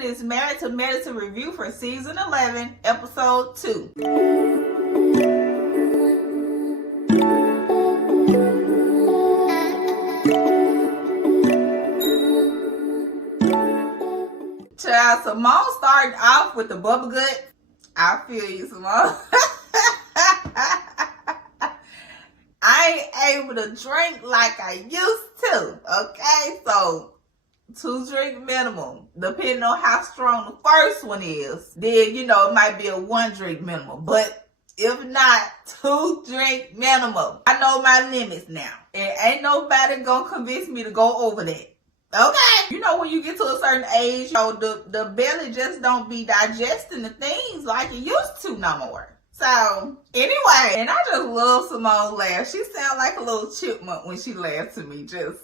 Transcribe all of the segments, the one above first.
this Married to Medicine review for season 11, episode 2. Child, Simone started off with the bubble gut. I feel you, Simone. I ain't able to drink like I used to, okay? So, 2 drink minimum, depending on how strong the first one is. Then, you know, it might be a 1 drink minimum. But if not, 2 drink minimum. I know my limits now. And ain't nobody gonna convince me to go over that. Okay? You know, when you get to a certain age, you know, the belly just don't be digesting the things like it used to no more. So, anyway, and I just love Simone laugh. She sounds like a little chipmunk when she laughs to me. Just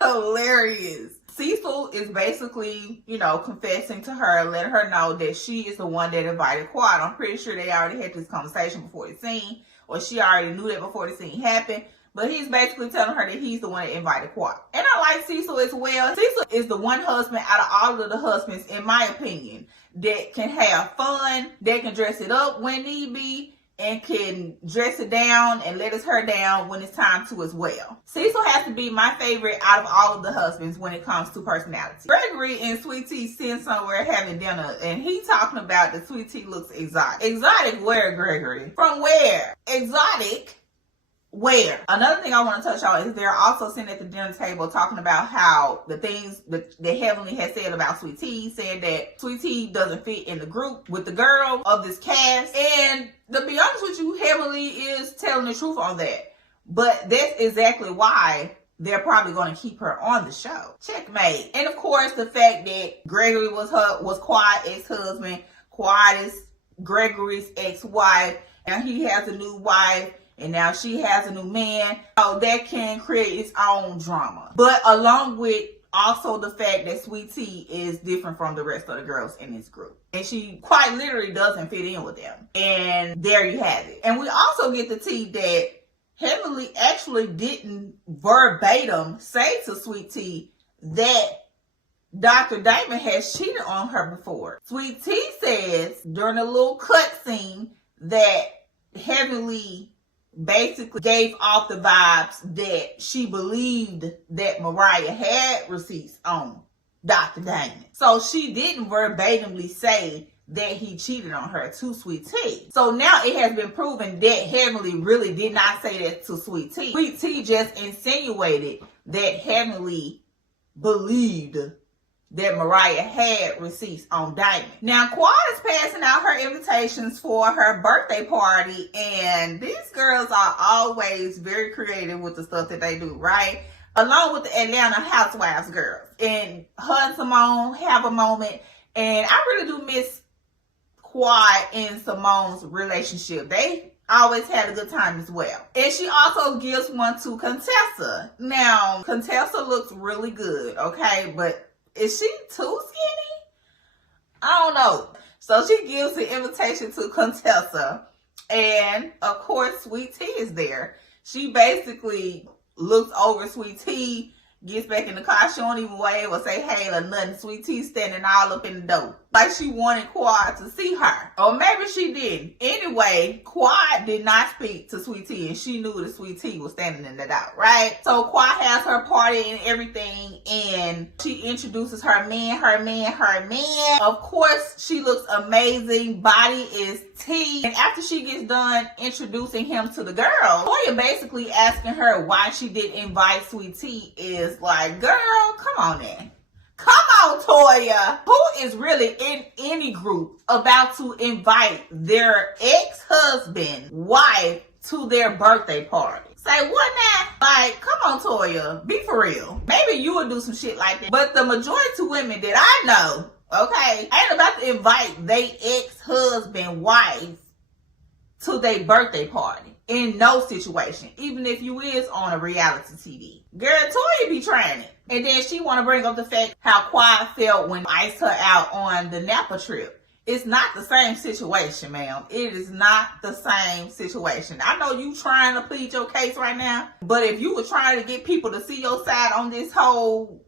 hilarious. Cecil is basically, you know, confessing to her, letting her know that she is the one that invited Quad. I'm pretty sure they already had this conversation before the scene, or she already knew that before the scene happened. But he's basically telling her that he's the one that invited Quad. And I like Cecil as well. Cecil is the one husband out of all of the husbands, in my opinion, that can have fun, that can dress it up when need be, and can dress it down and let his hair down when it's time to as well. Cecil has to be my favorite out of all of the husbands when it comes to personality. Gregory and Sweet Tea sitting somewhere having dinner, and he talking about that Sweet Tea looks exotic. Exotic where, Gregory? From where? Exotic where? Another thing I want to touch on is they're also sitting at the dinner table talking about how the things that Heavenly has said about Sweet Tea, saying that Sweet Tea doesn't fit in the group with the girl of this cast. And to be honest with you, Heavenly is telling the truth on that. But that's exactly why they're probably going to keep her on the show. Checkmate. And of course, the fact that Gregory was Quad's ex-husband, Quad is Gregory's ex-wife, and he has a new wife, and now she has a new man. So that can create its own drama. But along with also the fact that Sweet Tea is different from the rest of the girls in this group. And she quite literally doesn't fit in with them. And there you have it. And we also get the tea that Heavenly actually didn't verbatim say to Sweet Tea that Dr. Damon has cheated on her before. Sweet Tea says during a little cut scene that Heavenly basically gave off the vibes that she believed that Mariah had receipts on Dr. Damon. So she didn't verbatimly say that he cheated on her to Sweet Tea. So now it has been proven that Heavenly really did not say that to Sweet Tea. Sweet Tea just insinuated that Heavenly believed that Mariah had receipts on Diamond. Now, Quad is passing out her invitations for her birthday party, and these girls are always very creative with the stuff that they do, right? Along with the Atlanta Housewives girls. And her and Simone have a moment, and I really do miss Quad and Simone's relationship. They always had a good time as well. And she also gives one to Contessa. Now, Contessa looks really good, okay? But is she too skinny? I don't know. So she gives the invitation to Contessa. And of course, Sweet Tea is there. She basically looks over Sweet Tea, gets back in the car. She don't even wave or say hey or nothing. Sweet Tea standing all up in the door. Like she wanted Quad to see her. Or maybe she didn't. Anyway, Quad did not speak to Sweet Tea, and she knew that Sweet Tea was standing in the door, right? So Quad has her party and everything, and she introduces her man. Of course, she looks amazing. Body is tea. And after she gets done introducing him to the girl, Toya basically asking her why she didn't invite Sweet Tea is like, girl, come on in. Come on, Toya. Who is really in any group about to invite their ex-husband, wife, to their birthday party? Say what now? Like, come on, Toya. Be for real. Maybe you would do some shit like that. But the majority of women that I know, okay, ain't about to invite their ex-husband, wife to their birthday party. In no situation. Even if you is on a reality TV. Girl, Toya be trying it. And then she want to bring up the fact how Quad felt when I iced her out on the Napa trip. It's not the same situation, ma'am. It is not the same situation. I know you trying to plead your case right now, but if you were trying to get people to see your side on this whole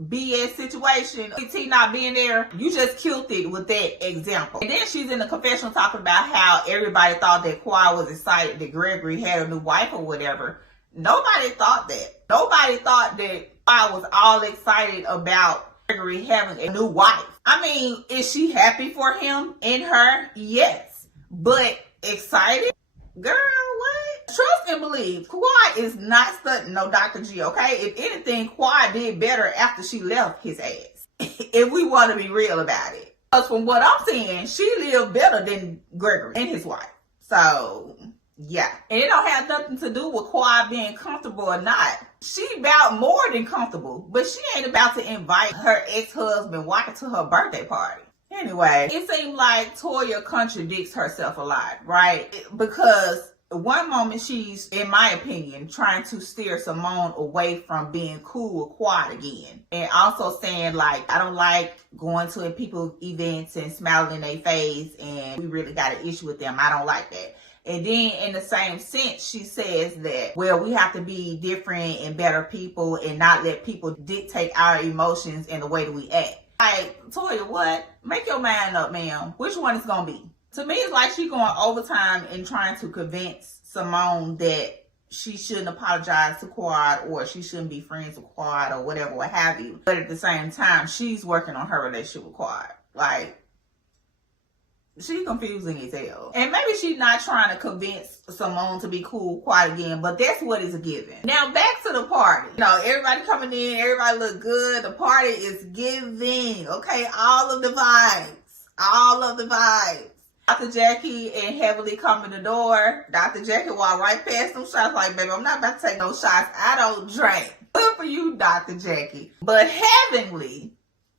BS situation, T not being there, you just killed it with that example. And then she's in the confessional talking about how everybody thought that Quad was excited that Gregory had a new wife or whatever. Nobody thought that. Nobody thought that Quad was all excited about Gregory having a new wife. I mean, is she happy for him and her? Yes. But excited? Girl, what? Trust and believe. Quad is not studying no Dr. G, okay? If anything, Quad did better after she left his ass. If we want to be real about it. Because from what I'm seeing, she lived better than Gregory and his wife. So, yeah. And it don't have nothing to do with Quad being comfortable or not. She about more than comfortable. But she ain't about to invite her ex-husband wife to her birthday party. Anyway, it seems like Toya contradicts herself a lot, right? Because one moment she's, in my opinion, trying to steer Simone away from being cool with Quad again. And also saying, like, I don't like going to people's events and smiling in their face and we really got an issue with them. I don't like that. And then in the same sense, she says that, well, we have to be different and better people and not let people dictate our emotions and the way that we act. Like, Toya, what? Make your mind up, ma'am. Which one is going to be? To me, it's like she going overtime and trying to convince Simone that she shouldn't apologize to Quad or she shouldn't be friends with Quad or whatever, what have you. But at the same time, she's working on her relationship with Quad. Like, she's confusing as hell. And maybe she's not trying to convince Simone to be cool with Quad again, but that's what is a given. Now, back to the party. You know, everybody coming in, everybody look good. The party is giving, okay? All of the vibes. All of the vibes. Dr. Jackie and Heavenly come in the door. Dr. Jackie walked right past them shots like, baby, I'm not about to take no shots. I don't drink. Good for you, Dr. Jackie. But Heavenly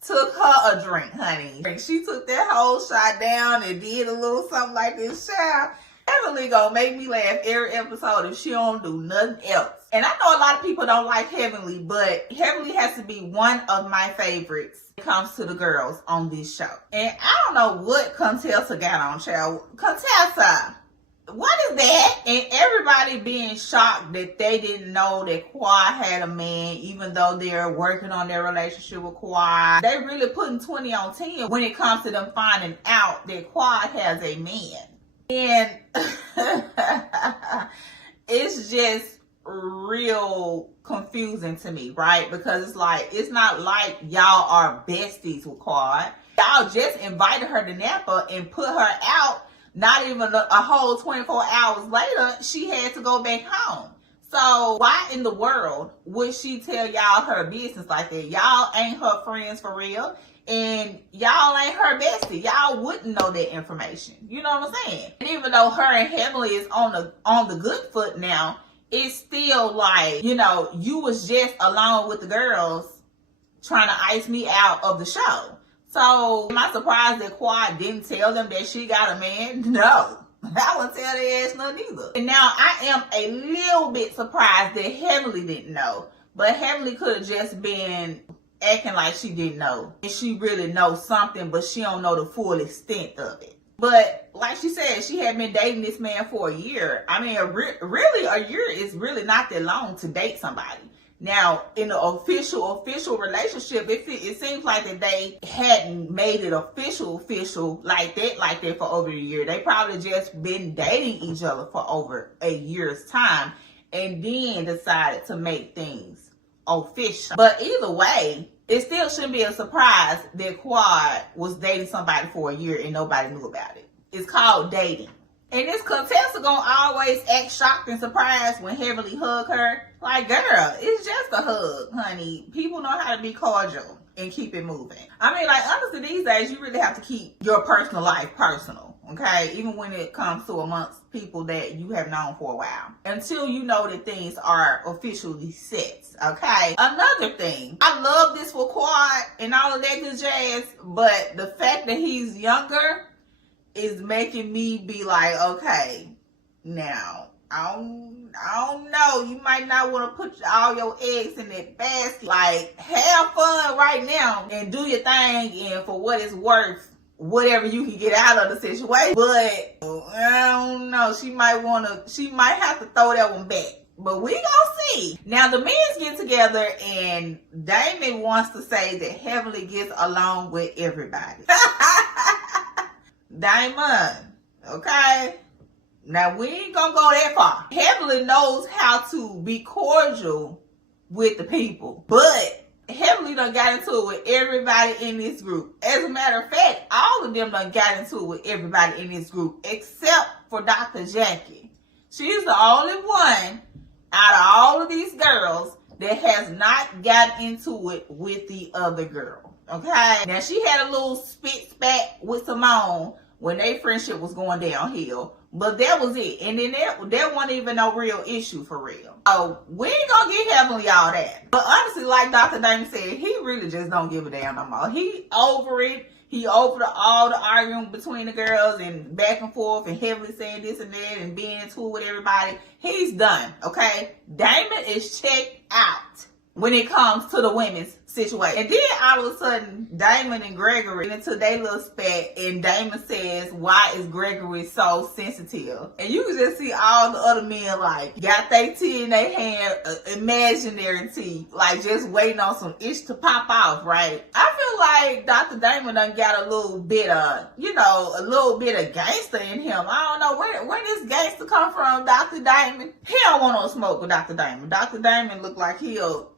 took her a drink, honey. She took that whole shot down and did a little something like this. Child, Heavenly gonna make me laugh every episode if she don't do nothing else. And I know a lot of people don't like Heavenly, but Heavenly has to be one of my favorites when it comes to the girls on this show. And I don't know what Contessa got on, child. Contessa, what is that? And everybody being shocked that they didn't know that Quad had a man, even though they're working on their relationship with Quad. They really putting 20 on 10 when it comes to them finding out that Quad has a man. And it's just real confusing to me, right? Because it's like, it's not like y'all are besties with Quad. Y'all just invited her to Napa and put her out. Not even a whole 24 hours later, she had to go back home. So why in the world would she tell y'all her business like that? Y'all ain't her friends for real. And y'all ain't her bestie. Y'all wouldn't know that information. You know what I'm saying? And even though her and Heavenly is on the good foot now, it's still like, you know, you was just along with the girls trying to ice me out of the show. So, am I surprised that Quad didn't tell them that she got a man? No. I wouldn't tell their ass nothing either. And now, I am a little bit surprised that Heavenly didn't know. But Heavenly could have just been acting like she didn't know. And she really knows something, but she don't know the full extent of it. But, like she said, she had been dating this man for a year. I mean, really, a year is really not that long to date somebody. Now, in the official relationship, it seems like that they hadn't made it official like that for over a year. They probably just been dating each other for over a year's time and then decided to make things official. But either way, it still shouldn't be a surprise that Quad was dating somebody for a year and nobody knew about it. It's called dating. And this Contessa gonna always act shocked and surprised when Heavenly hug her. Like, girl, it's just a hug, honey. People know how to be cordial and keep it moving. I mean, like, honestly, these days, you really have to keep your personal life personal, okay? Even when it comes to amongst people that you have known for a while. Until you know that things are officially set, okay? Another thing, I love this for Quad and all of that good jazz, but the fact that he's younger is making me be like, okay, now, I don't know. You might not want to put all your eggs in that basket. Like, have fun right now and do your thing, and for what it's worth, whatever you can get out of the situation. But I don't know. She might have to throw that one back. But we gonna see. Now the men's get together and Damon wants to say that Heavenly gets along with everybody. Damon, okay? Now we ain't gonna go that far. Heavenly knows how to be cordial with the people, but Heavenly done got into it with everybody in this group. As a matter of fact, all of them done got into it with everybody in this group except for Dr. Jackie. She's the only one out of all of these girls that has not got into it with the other girl. Okay? Now she had a little spat with Simone when their friendship was going downhill. But that was it. And then there wasn't even no real issue for real. So we ain't gonna get Heavenly all that. But honestly, like Dr. Damon said, he really just don't give a damn no more. He over it. He over all the arguing between the girls and back and forth and Heavenly saying this and that and being into it with everybody. He's done, okay? Damon is checked out when it comes to the women's situation. And then all of a sudden, Damon and Gregory get into their little spat, and Damon says, why is Gregory so sensitive? And you can just see all the other men like got their tea in their hand, imaginary tea, like just waiting on some ish to pop off, right? I feel like Dr. Damon done got a little bit of, a little bit of gangster in him. I don't know where this gangster come from, Dr. Damon. He don't want no smoke with Dr. Damon. Dr. Damon look like he'll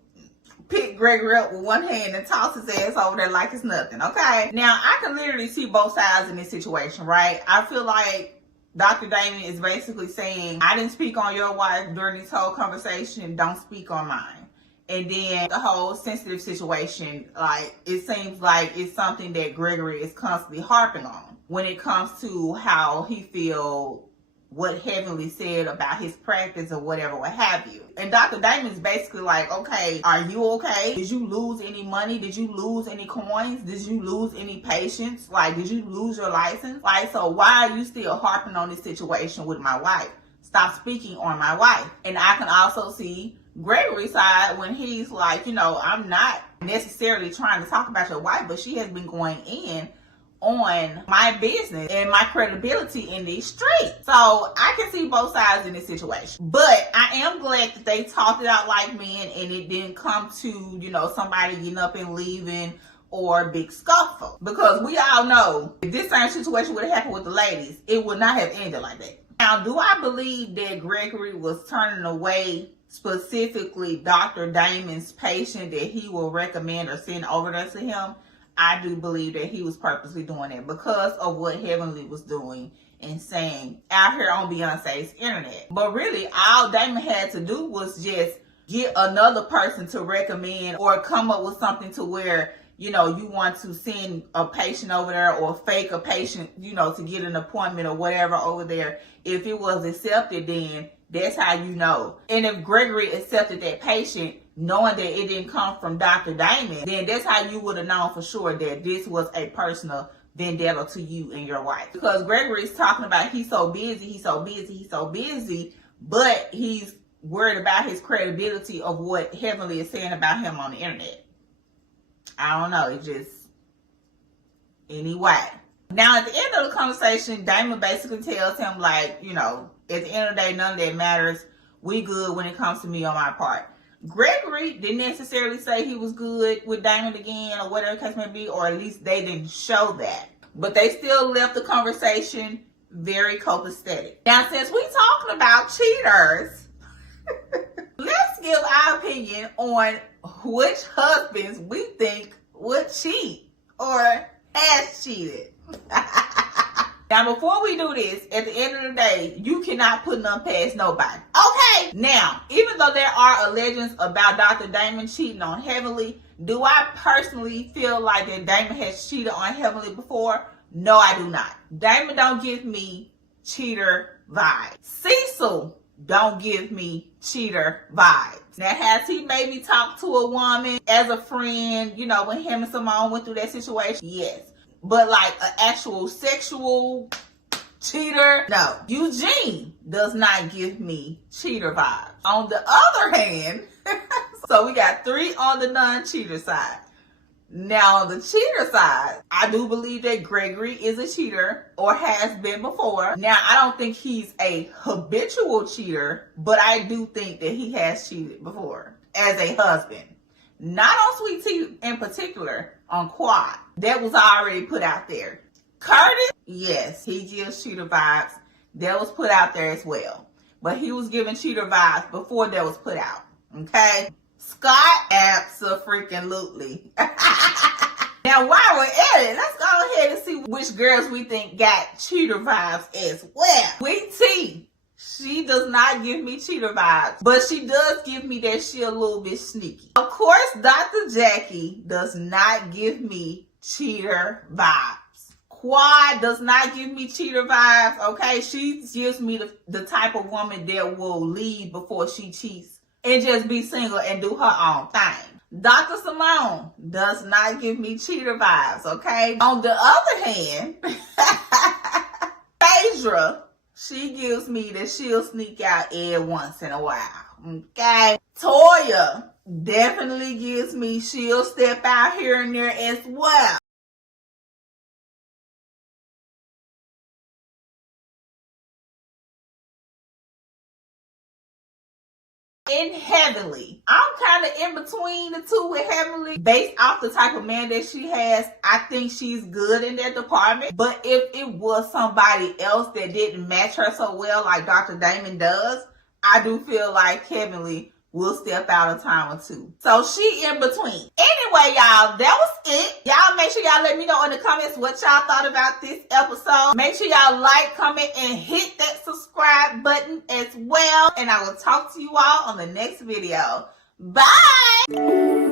pick Gregory up with one hand and toss his ass over there like it's nothing, okay? Now, I can literally see both sides in this situation, right? I feel like Dr. Damon is basically saying, I didn't speak on your wife during this whole conversation, don't speak on mine. And then the whole sensitive situation, like, it seems like it's something that Gregory is constantly harping on when it comes to how he feels what Heavenly said about his practice or whatever, what have you. And Dr. Damon's basically like, okay, are you okay? Did you lose any money? Did you lose any coins? Did you lose any patients? Like, did you lose your license? Like, so why are you still harping on this situation with my wife? Stop speaking on my wife. And I can also see Gregory's side when he's like, I'm not necessarily trying to talk about your wife, but she has been going in on my business and my credibility in these streets. So I can see both sides in this situation. But I am glad that they talked it out like men and it didn't come to, somebody getting up and leaving or a big scuffle. Because we all know if this same situation would have happened with the ladies, it would not have ended like that. Now, do I believe that Gregory was turning away specifically Dr. Damon's patient that he will recommend or send over there to him? I do believe that he was purposely doing that because of what Heavenly was doing and saying out here on Beyonce's internet. But really, all Damon had to do was just get another person to recommend or come up with something to where, you want to send a patient over there or fake a patient, to get an appointment or whatever over there. If it was accepted, then that's how you know. And if Gregory accepted that patient, knowing that it didn't come from Dr. Damon, then that's how you would have known for sure that this was a personal vendetta to you and your wife. Because Gregory's talking about he's so busy, but he's worried about his credibility of what Heavenly is saying about him on the internet. I don't know, it just, anyway. Now, at the end of the conversation, Damon basically tells him, like, at the end of the day, none of that matters. We good when it comes to me on my part. Gregory didn't necessarily say he was good with Damon again or whatever the case may be, or at least they didn't show that. But they still left the conversation very copacetic. Now, since we talking about cheaters, let's give our opinion on which husbands we think would cheat or has cheated. Now, before we do this, at the end of the day, you cannot put none past nobody. Okay. Now, even though there are legends about Dr. Damon cheating on Heavenly, do I personally feel like that Damon has cheated on Heavenly before? No, I do not. Damon don't give me cheater vibes. Cecil don't give me cheater vibes. Now, has he maybe talked to a woman as a friend, when him and Simone went through that situation? Yes. But like an actual sexual cheater, no. Eugene does not give me cheater vibes. On the other hand, so we got 3 on the non-cheater side. Now, on the cheater side, I do believe that Gregory is a cheater or has been before. Now, I don't think he's a habitual cheater, but I do think that he has cheated before as a husband. Not on Sweet Tea in particular, on Quad. That was already put out there. Curtis, yes, he gives cheater vibes. That was put out there as well. But he was giving cheater vibes before that was put out. Okay? Scott, abso-freaking-lutely. Now, while we're at it, let's go ahead and see which girls we think got cheater vibes as well. Sweet Tea, she does not give me cheater vibes, but she does give me that she a little bit sneaky. Of course, Dr. Jackie does not give me cheater vibes. Quad does not give me cheater vibes, okay? She gives me the type of woman that will leave before she cheats and just be single and do her own thing. Dr. Simone does not give me cheater vibes, okay? On the other hand, Phaedra, she gives me that she'll sneak out every once in a while, okay? Toya definitely gives me she'll step out here and there as well. In Heavenly, I'm kind of in between the two with Heavenly. Based off the type of man that she has, I think she's good in that department. But if it was somebody else that didn't match her so well, like Dr. Damon does, I do feel like Heavenly will step out a time or two. So she in between. Anyway, y'all, that was it. Y'all make sure y'all let me know in the comments what y'all thought about this episode. Make sure y'all like, comment, and hit that subscribe button as well. And I will talk to you all on the next video. Bye!